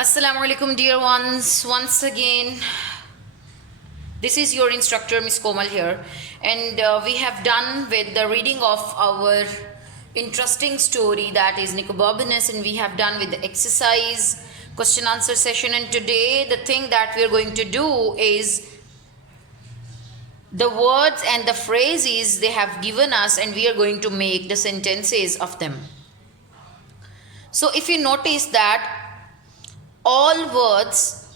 Assalamu alaikum, dear ones. Once again, this is your instructor, Miss Komal here, and we have done with the reading of our interesting story, that is Nicobobinus, and we have done with the exercise question answer session. And today, the thing that we are going to do is the words and the phrases they have given us, and we are going to make the sentences of them. So, if you notice that all words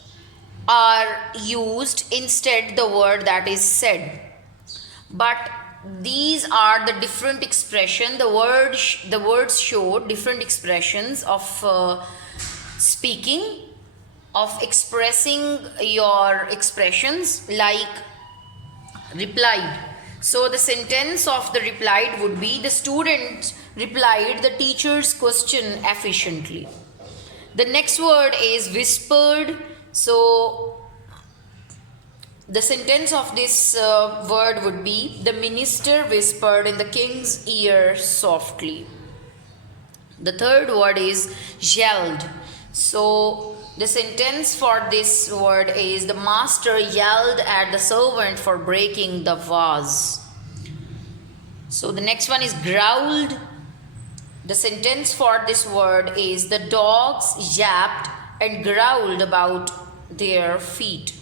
are used instead the word that is said, but these are the different expression. The words show different expressions of speaking, of expressing your expressions, like replied. So the sentence of the replied would be: the student replied the teacher's question efficiently. The next word is whispered. So the sentence of this word would be: the minister whispered in the king's ear softly. The third word is yelled. So the sentence for this word is: the master yelled at the servant for breaking the vase. So the next one is growled. The sentence for this word is: the dogs yapped and growled about their feet.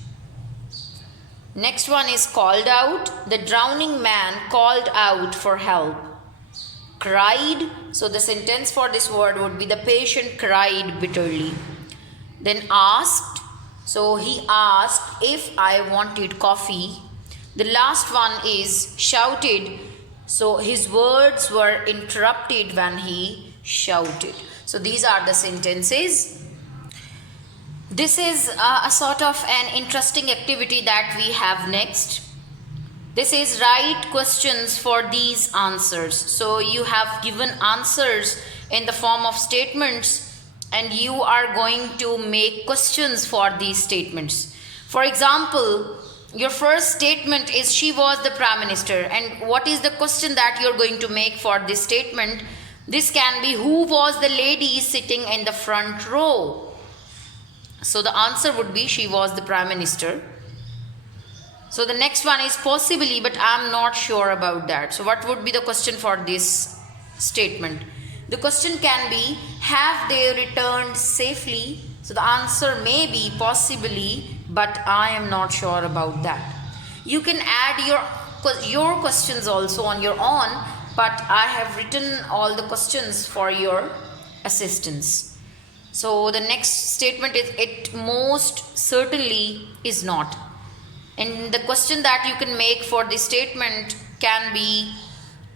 Next one is called out. The drowning man called out for help. Cried. So the sentence for this word would be: the patient cried bitterly. Then asked. So he asked if I wanted coffee. The last one is shouted. So his words were interrupted when he shouted. So these are the sentences. This is a sort of an interesting activity that we have next. This is write questions for these answers. So you have given answers in the form of statements, and you are going to make questions for these statements. For example, your first statement is: she was the prime minister. And what is the question that you're going to make for this statement? This can be: who was the lady sitting in the front row? So the answer would be: she was the prime minister. So the next one is possibly, but I'm not sure about that. So what would be the question for this statement? The question can be: have they returned safely? So the answer may be possibly, but I am not sure about that. You can add your questions also on your own, but I have written all the questions for your assistance. So the next statement is: it most certainly is not. And the question that you can make for this statement can be: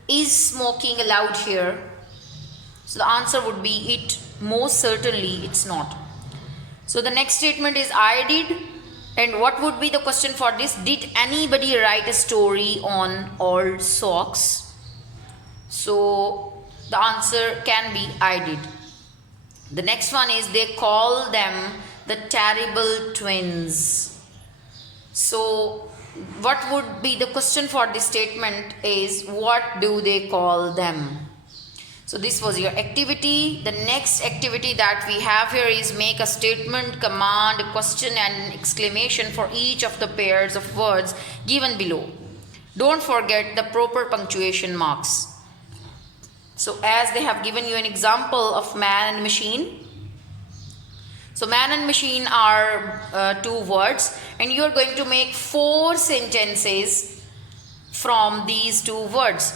is smoking allowed here? So the answer would be: it most certainly it's not. So the next statement is: I did. And what would be the question for this? Did anybody write a story on old socks? So the answer can be: I did. The next one is: they call them the terrible twins. So what would be the question for this statement is: what do they call them? So this was your activity. The next activity that we have here is: make a statement, command, question and exclamation for each of the pairs of words given below. Don't forget the proper punctuation marks. So as they have given you an example of man and machine. So man and machine are two words, and you are going to make 4 sentences from these 2 words.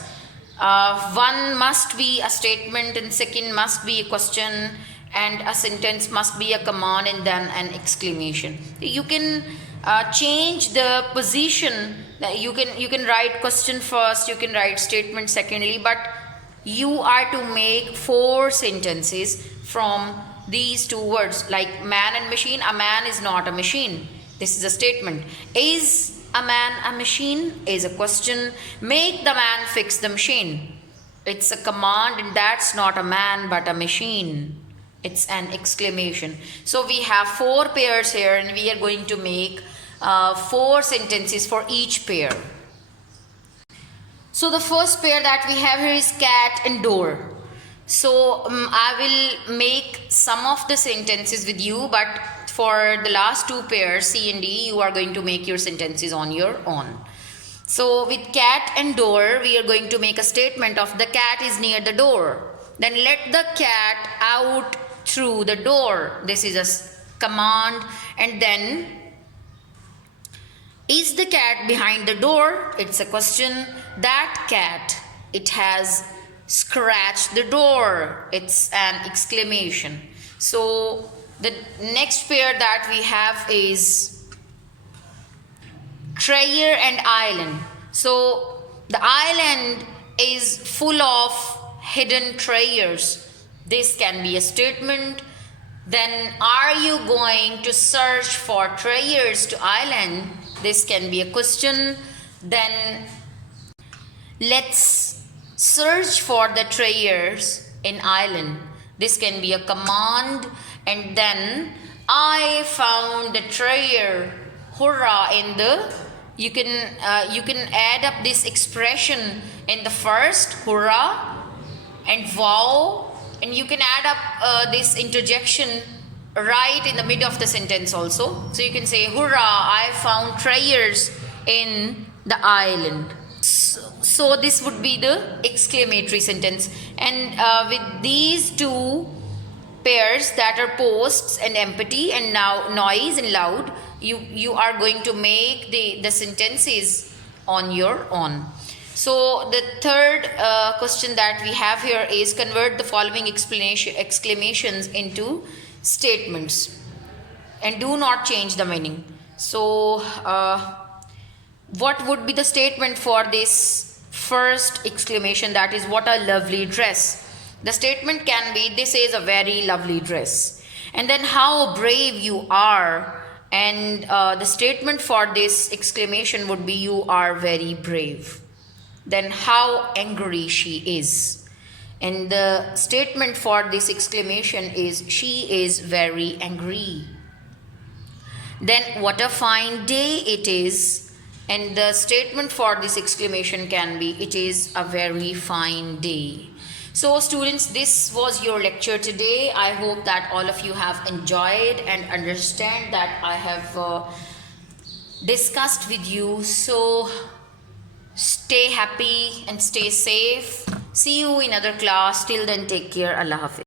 One must be a statement, and second must be a question, and a sentence must be a command, and then an exclamation. You can change the position. You can write question first, you can write statement secondly, but you are to make 4 sentences from these 2 words, like man and machine. A man is not a machine. This is a statement. Is a man a machine is a question. Make the man fix the machine. It's a command, and that's not a man but a machine. It's an exclamation. So we have 4 pairs here, and we are going to make 4 sentences for each pair. So the first pair that we have here is cat and door. So I will make some of the sentences with you, but for the last two pairs, C and D, you are going to make your sentences on your own. So with cat and door, we are going to make a statement of the cat is near the door. Then let the cat out through the door. This is a command. And then, is the cat behind the door? It's a question. That cat, it has scratched the door. It's an exclamation. So the next pair that we have is treasure and island. So the island is full of hidden treasures. This can be a statement. Then, are you going to search for treasures to island? This can be a question. Then, let's search for the treasures in island. This can be a command. And then, I found the treasure. Hurrah! In the you can add up this expression in the first, hurrah, and wow, and you can add up this interjection right in the middle of the sentence also. So you can say, hurrah, I found treasures in the island. So this would be the exclamatory sentence. And with these two pairs that are posts and empty and now noise and loud, you are going to make the sentences on your own. So the third question that we have here is convert the following exclamations into statements and do not change the meaning. So what would be the statement for this first exclamation, that is, what a lovely dress? The statement can be, this is a very lovely dress. And then, how brave you are. And the statement for this exclamation would be, you are very brave. Then, how angry she is. And the statement for this exclamation is, she is very angry. Then, what a fine day it is. And the statement for this exclamation can be, it is a very fine day. So students, this was your lecture today. I hope that all of you have enjoyed and understand that I have discussed with you. So stay happy and stay safe. See you in other class. Till then, take care. Allah Hafiz.